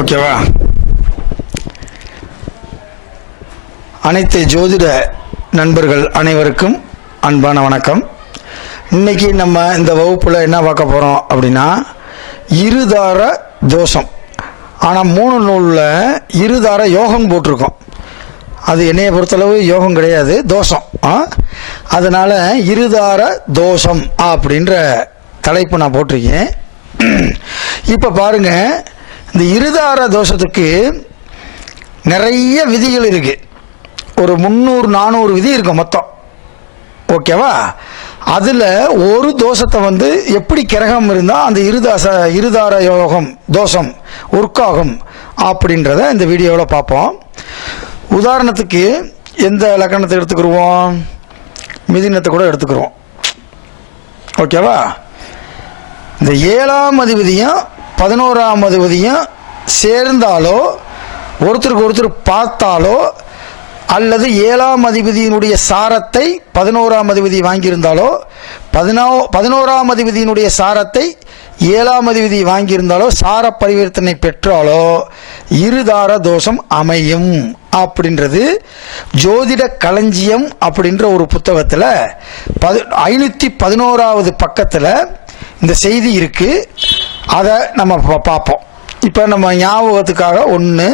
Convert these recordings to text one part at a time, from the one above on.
ஓகேவா? அனைத்து ஜோதிட நண்பர்கள் அனைவருக்கும் அன்பான வணக்கம். இன்னைக்கு நம்ம இந்த வகுப்பில் என்ன பார்க்க போகிறோம் அப்படின்னா, இருதார தோஷம். ஆனால் 3 நூலில் இருதார யோகம் போட்டிருக்கோம். அது என்னையை பொறுத்தளவு யோகம் கிடையாது, தோஷம். அதனால் இருதார தோஷம் அப்படின்ற தலைப்பு நான் போட்டிருக்கேன். இப்போ பாருங்க, இந்த இருதார தோஷத்துக்கு நிறைய விதிகள் இருக்கு. ஒரு 300-400 விதி இருக்கு மொத்தம். ஓகேவா? அதில் ஒரு தோஷத்தை எப்படி கிரகம் இருந்தால் அந்த இருதார யோகம் தோஷம் ஒர்க் ஆகும் அப்படின்றத இந்த வீடியோவில் பார்ப்போம். உதாரணத்துக்கு எந்த லக்கணத்தை எடுத்துக்கிடுவோம்? மிதுனத்தை கூட எடுத்துக்கிறோம். ஓகேவா? இந்த 7ஆம் அதிபதியும் 11ஆம் அதிபதியும் சேர்ந்தாலோ, ஒருத்தருக்கு ஒருத்தர் பார்த்தாலோ, அல்லது 7ஆம் அதிபதியினுடைய சாரத்தை 11ஆம் அதிபதி வாங்கியிருந்தாலோ, 11ஆம் அதிபதியினுடைய சாரத்தை 7ஆம் அதிபதி வாங்கியிருந்தாலோ, சார பரிவர்த்தனை பெற்றாலோ இருதார தோஷம் அமையும் அப்படின்றது ஜோதிட களஞ்சியம் அப்படின்ற ஒரு புத்தகத்தில் 511வது பக்கத்தில் இந்த செய்தி இருக்கு. அதை நம்ம பார்ப்போம். இப்போ நம்ம ஞாபகத்துக்காக 1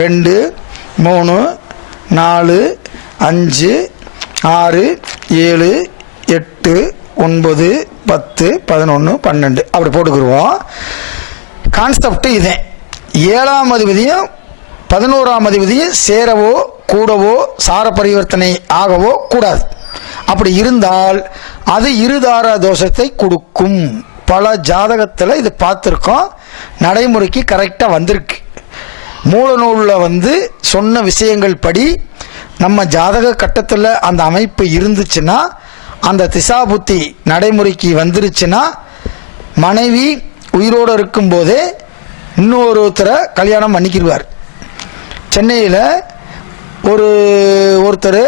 2 3 4 5 6 7 8 9 10 11 12 அப்படி போட்டுக்கிடுவோம். கான்செப்ட் இதே. 7ஆம் அதிபதியும் 11ஆம் அதிபதியும் சேரவோ கூடவோ சார பரிவர்த்தனை ஆகவோ கூடாது. அப்படி இருந்தால் அது இருதார தோஷத்தை கொடுக்கும். பல ஜாதகத்தில் இது பார்த்துருக்கோம். நடைமுறைக்கு கரெக்டாக வந்திருக்கு. மூல நூலில் சொன்ன விஷயங்கள் படி நம்ம ஜாதக கட்டத்தில் அந்த அமைப்பு இருந்துச்சுன்னா, அந்த திசா புத்தி நடைமுறைக்கு வந்துருச்சுன்னா, மனைவி உயிரோடு இருக்கும்போதே இன்னொருத்தரை கல்யாணம் பண்ணிக்கிடுவார். சென்னையில் ஒருத்தர்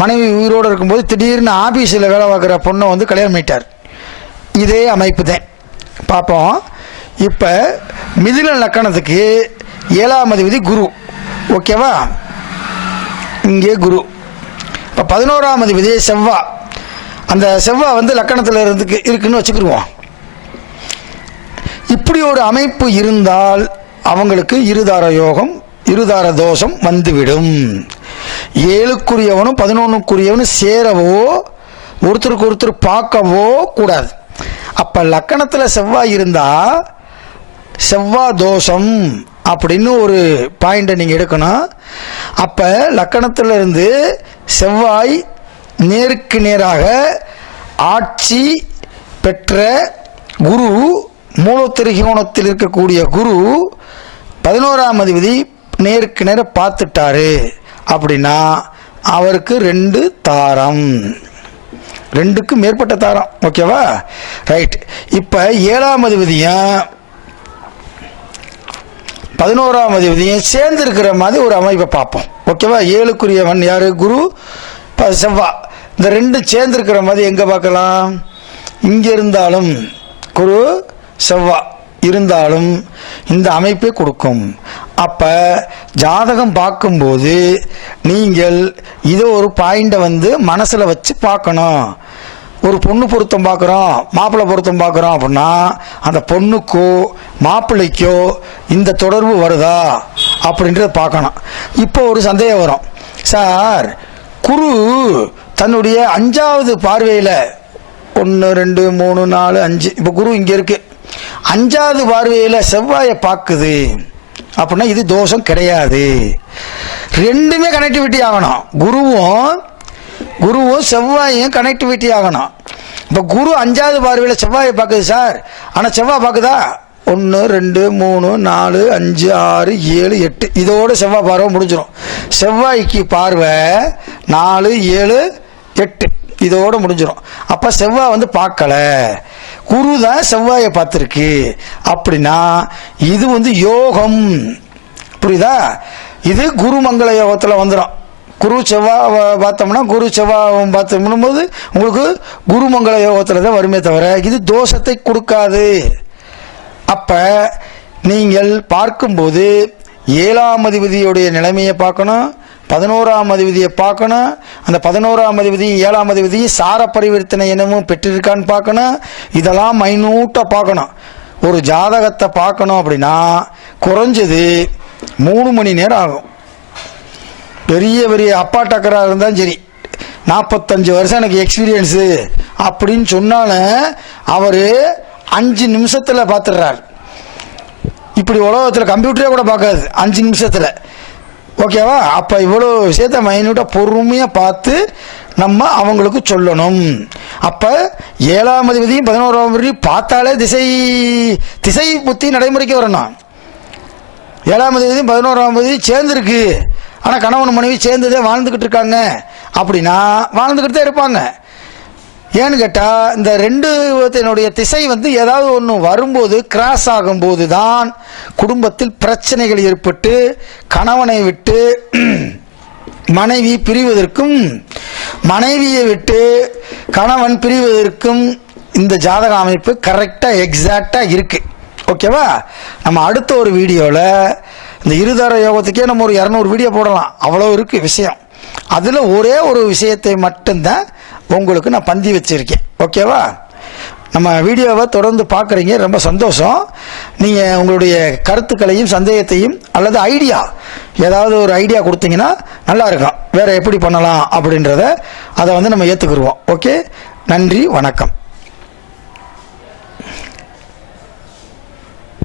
மனைவி உயிரோடு இருக்கும்போது திடீர்னு ஆபீஸில் வேலை பார்க்குற பொண்ணை கல்யாணம் பண்ணிட்டார். இதே அமைப்பு தான் பார்ப்போம். இப்போ மிதுன லக்கணத்துக்கு 7ஆம் அதிபதி குரு. ஓகேவா? இங்கே குரு. இப்போ 11ஆம் அதிபதி செவ்வா. அந்த செவ்வா லக்கணத்தில் இருக்குன்னு வச்சுக்கிடுவோம். இப்படி ஒரு அமைப்பு இருந்தால் அவங்களுக்கு இருதார யோகம், இருதார தோஷம் வந்துவிடும். 7க்குரியவனும் 11க்குரியவனும் சேரவோ, ஒருத்தருக்கு ஒருத்தர் பார்க்கவோ கூடாது. அப்ப லக்கணத்தில் செவ்வாய் இருந்தா செவ்வா தோஷம் அப்படின்னு ஒரு பாயிண்டை நீங்க எடுக்கணும். அப்ப லக்கணத்தில் இருந்து செவ்வாய் நேருக்கு நேராக ஆட்சி பெற்ற குரு, மூலத்திரிகோணத்தில் இருக்கக்கூடிய குரு 11ஆம் அதிபதி நேருக்கு நேர பார்த்துட்டாரு அப்படின்னா அவருக்கு 2 தாரம், 2க்கு மேற்பட்ட தாரம். ஓகேவா? ரைட். இப்ப 7ஆம் அதிபதியும் 11ஆம் அதிபதியும் சேர்ந்து இருக்கிற மாதிரி ஒரு அமைப்பை பார்ப்போம். ஓகேவா? 7க்குரியவன் யாரு? குரு, செவ்வா. இந்த 2 சேர்ந்து இருக்கிற மாதிரி எங்க பார்க்கலாம்? இங்க இருந்தாலும் குரு செவ்வா இருந்தாலும் இந்த அமைப்பை கொடுக்கும். அப்ப ஜாதகம் பார்க்கும்போது நீங்கள் இதை ஒரு பாயிண்ட மனசுல வச்சு பார்க்கணும். ஒரு பொண்ணு பொருத்தம் பார்க்குறோம், மாப்பிள்ளை பொருத்தம் பார்க்குறோம் அப்படின்னா அந்த பொண்ணுக்கோ மாப்பிள்ளைக்கோ இந்த தொடர்பு வருதா அப்படின்றத பார்க்கணும். இப்போ ஒரு சந்தேகம் வரும், சார் குரு தன்னுடைய 5வது பார்வையில் 1 2 3 4 5 இப்போ குரு இங்கே இருக்கு, 5வது பார்வையில் செவ்வாயை பார்க்குது அப்படின்னா இது தோஷம் கிடையாது. 2மே கனெக்டிவிட்டி ஆகணும். குருவும் செவ்வாயும் கனெக்டிவிட்டி ஆகணும். இப்போ குரு 5வது பார்வையில் செவ்வாயை பார்க்குது சார், ஆனால் செவ்வாய் பார்க்குதா? 1 2 3 4 5 6 7 8 இதோட செவ்வாய் பார்வை முடிஞ்சிடும். செவ்வாய்க்கு பார்வை 4 7 8 இதோட முடிஞ்சிடும். அப்ப செவ்வாய் பார்க்கல, குரு தான் செவ்வாயை பார்த்திருக்கு அப்படின்னா இது யோகம். புரியுதா? இது குரு மங்கள யோகத்தில் வந்துடும். குரு செவ்வாய் பார்த்தோம்னா, குரு செவ்வாய் பார்த்தோம்னும் போது உங்களுக்கு குருமங்கள யோகத்தில் தான் வருமே தவிர இது தோஷத்தை கொடுக்காது. அப்ப நீங்கள் பார்க்கும்போது 7ஆம் அதிபதியுடைய நிலைமையை பார்க்கணும், 11ஆம் அதிபதியை பார்க்கணும். அந்த 11ஆம் அதிபதியும் 7ஆம் அதிபதியும் சார பரிவர்த்தனை என்னமும் பெற்றிருக்கான்னு பார்க்கணும். இதெல்லாம் மைனூட்டாக பார்க்கணும். ஒரு ஜாதகத்தை பார்க்கணும் அப்படின்னா குறைஞ்சது 3 மணி நேரம் ஆகும். பெரிய பெரிய அப்பா டக்கராக இருந்தாலும் சரி, 45 வருஷம் எனக்கு எக்ஸ்பீரியன்ஸு அப்படின்னு சொன்னாலும் அவர் 5 நிமிஷத்தில் பார்த்துடுறார். இப்படி உலகத்தில் கம்ப்யூட்டரே கூட பார்க்காது 5 நிமிஷத்தில். ஓகேவா? அப்போ இவ்வளோ விஷயத்த மைனூட்டாக பொறுமையாக பார்த்து நம்ம அவங்களுக்கு சொல்லணும். அப்போ 7ஆம் அதிபதியும் 11ஆம் அதிபதியும் பார்த்தாலே திசை புத்தி நடைமுறைக்கு வரணும். 7ஆம் அதிபதியும் 11ஆம் அதிபதியும் சேர்ந்துருக்கு, ஆனால் கணவன் மனைவி சேர்ந்ததே வாழ்ந்துக்கிட்டு இருக்காங்க அப்படின்னா வாழ்ந்துக்கிட்டு தான் இருப்பாங்க. ஏன்னு கேட்டால் இந்த 2 திசை ஏதாவது ஒன்று வரும்போது கிராஸ் ஆகும்போது தான் குடும்பத்தில் பிரச்சனைகள் ஏற்பட்டு கணவனை விட்டு மனைவி பிரிவதற்கும் மனைவியை விட்டு கணவன் பிரிவதற்கும் இந்த ஜாதக அமைப்பு கரெக்டாக எக்ஸாக்டாக இருக்குது. ஓகேவா? நம்ம அடுத்த ஒரு வீடியோவில் இந்த இருதார யோகத்துக்கே நம்ம ஒரு 200 வீடியோ போடலாம், அவ்வளோ இருக்குது விஷயம். அதில் ஒரே ஒரு விஷயத்தை மட்டும்தான் உங்களுக்கு நான் பந்தி வச்சுருக்கேன். ஓகேவா? நம்ம வீடியோவை தொடர்ந்து பார்க்குறீங்க, ரொம்ப சந்தோஷம். நீங்கள் உங்களுடைய கருத்துக்களையும் சந்தேகத்தையும் அல்லது ஐடியா ஏதாவது ஒரு ஐடியா கொடுத்தீங்கன்னா நல்லா இருக்கும். வேறு எப்படி பண்ணலாம் அப்படின்றத அதை நம்ம ஏற்றுக்குருவோம். ஓகே, நன்றி, வணக்கம்.